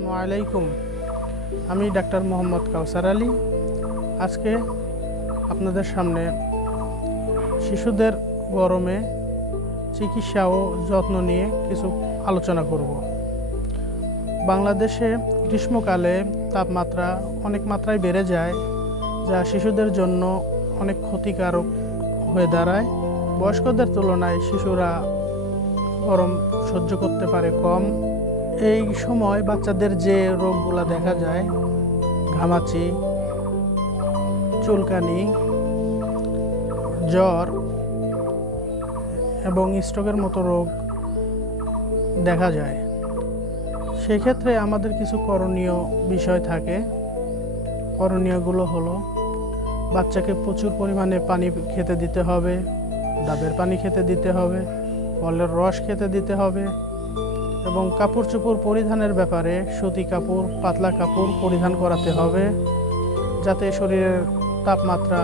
আসসালামু আলাইকুম। আমি ডাক্তার মোহাম্মদ কাউসার আলী। আজকে আপনাদের সামনে শিশুদের গরমে চিকিৎসা ও যত্ন নিয়ে কিছু আলোচনা করব। বাংলাদেশে গ্রীষ্মকালে তাপমাত্রা অনেক মাত্রায় বেড়ে যায়, যা শিশুদের জন্য অনেক ক্ষতিকারক হয়ে দাঁড়ায়। বয়স্কদের তুলনায় শিশুরা গরম সহ্য করতে পারে কম। এই সময় বাচ্চাদের যে রোগগুলো দেখা যায়, ঘামাচি, চুলকানি, জ্বর এবং স্ট্রোকের মতো রোগ দেখা যায়। সেক্ষেত্রে আমাদের কিছু করণীয় বিষয় থাকে। করণীয়গুলো হলো, বাচ্চাকে প্রচুর পরিমাণে পানি খেতে দিতে হবে, ডাবের পানি খেতে দিতে হবে, ফলের রস খেতে দিতে হবে এবং কাপড় চোপড় পরিধানের ব্যাপারে সুতি কাপড়, পাতলা কাপড় পরিধান করাতে হবে, যাতে শরীরের তাপমাত্রা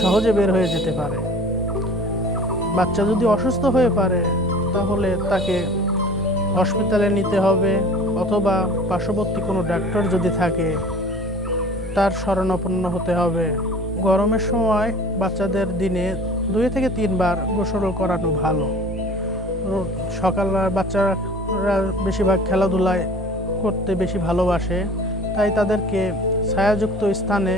সহজে বের হয়ে যেতে পারে। বাচ্চা যদি অসুস্থ হয়ে পারে তাহলে তাকে হসপিটালে নিতে হবে, অথবা পার্শ্ববর্তী কোনো ডাক্তার যদি থাকে তার শরণাপন্ন হতে হবে। গরমের সময় বাচ্চাদের দিনে 2 থেকে 3 বার গোসল করানো ভালো। সকালবেলা বাচ্চারা বেশিরভাগ খেলাধুলায় করতে বেশি ভালোবাসে, তাই তাদেরকে ছায়াযুক্ত স্থানে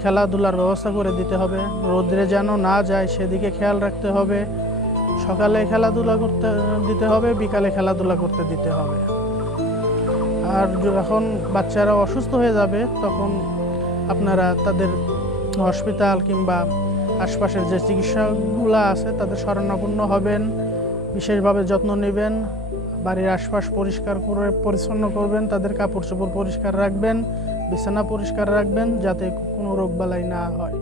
খেলাধুলার ব্যবস্থা করে দিতে হবে। রোদ্রে যেন না যায় সেদিকে খেয়াল রাখতে হবে। সকালে খেলাধুলা করতে দিতে হবে, বিকালে খেলাধুলা করতে দিতে হবে। আর যখন বাচ্চারা অসুস্থ হয়ে যাবে তখন আপনারা তাদের হসপিটাল কিংবা আশপাশের যে চিকিৎসাগুলো আছে তাদের শরণাপন্ন হবেন, বিশেষভাবে যত্ন নেবেন, বাড়ির আশপাশ পরিষ্কার করে পরিচ্ছন্ন করবেন, তাদের কাপড় চোপড় পরিষ্কার রাখবেন, বিছানা পরিষ্কার রাখবেন, যাতে কোনো রোগবালাই না হয়।